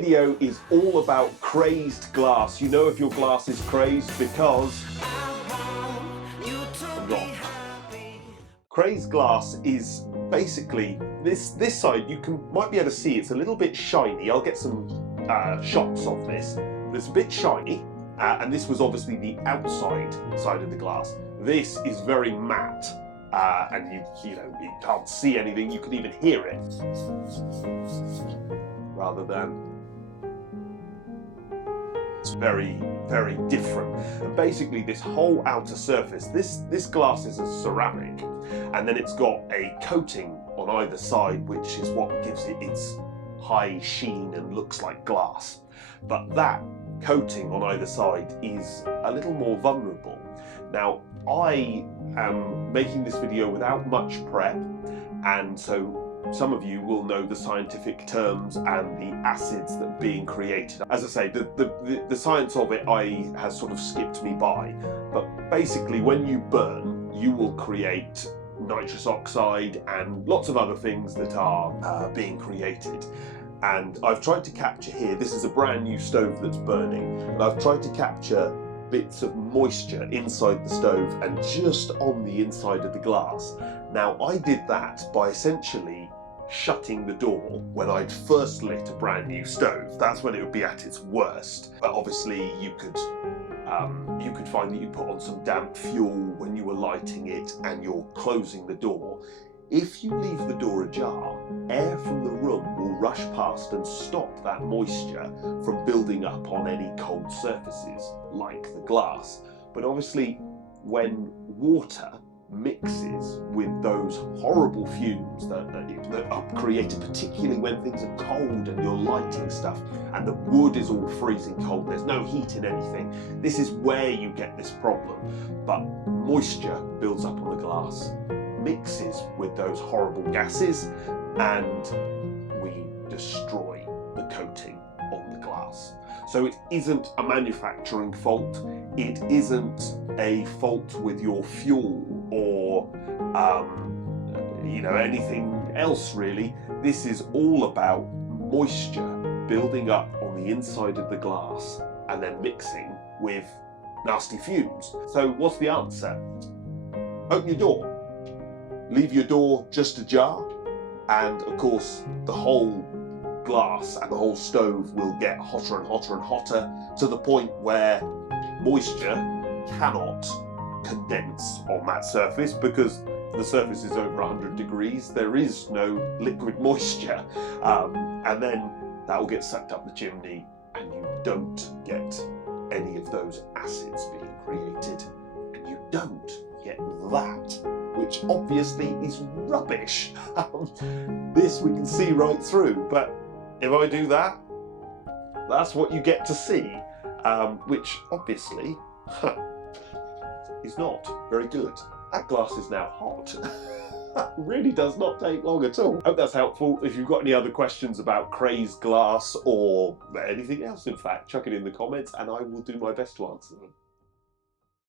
video is all about crazed glass. You know if your glass is crazed because crazed glass is basically this side. You might be able to see it's a little bit shiny. I'll get some shots of this. But it's a bit shiny, and this was obviously the outside side of the glass. This is very matte, and you know you can't see anything. You can even hear it, rather than. It's very, very different. And basically this whole outer surface, this glass is a ceramic, and then it's got a coating on either side, which is what gives it its high sheen and looks like glass. But that coating on either side is a little more vulnerable. Now, I am making this video without much prep, and so some of you will know the scientific terms and the acids that are being created. As I say, the science of it has sort of skipped me by, but basically when you burn, you will create nitrous oxide and lots of other things that are being created. And I've tried to capture here, this is a brand new stove that's burning, and I've tried to capture bits of moisture inside the stove and just on the inside of the glass. Now, I did that by essentially shutting the door when I'd first lit a brand new stove. That's when it would be at its worst. But obviously you could find that you put on some damp fuel when you were lighting it and you're closing the door. If you leave the door ajar, air from the room will rush past and stop that moisture from building up on any cold surfaces like the glass. But obviously when water mixes with those horrible fumes that are created, particularly when things are cold and you're lighting stuff and the wood is all freezing cold, there's no heat in anything, this is where you get this problem. But moisture builds up on the glass, mixes with those horrible gases, and we destroy the coating on the glass. So it isn't a manufacturing fault, it isn't a fault with your fuel or you know, anything else really. This is all about moisture building up on the inside of the glass and then mixing with nasty fumes. So what's the answer? Open your door. Leave your door just ajar, and of course the whole glass and the whole stove will get hotter and hotter and hotter to the point where moisture cannot condense on that surface, because the surface is over 100 degrees, there is no liquid moisture, and then that will get sucked up the chimney and you don't get any of those acids being created, and you don't get that, which obviously is rubbish. This we can see right through, but if I do that, that's what you get to see, which obviously is not very good. That glass is now hot. That really does not take long at all. Hope that's helpful. If you've got any other questions about crazed glass or anything else, in fact, chuck it in the comments and I will do my best to answer them.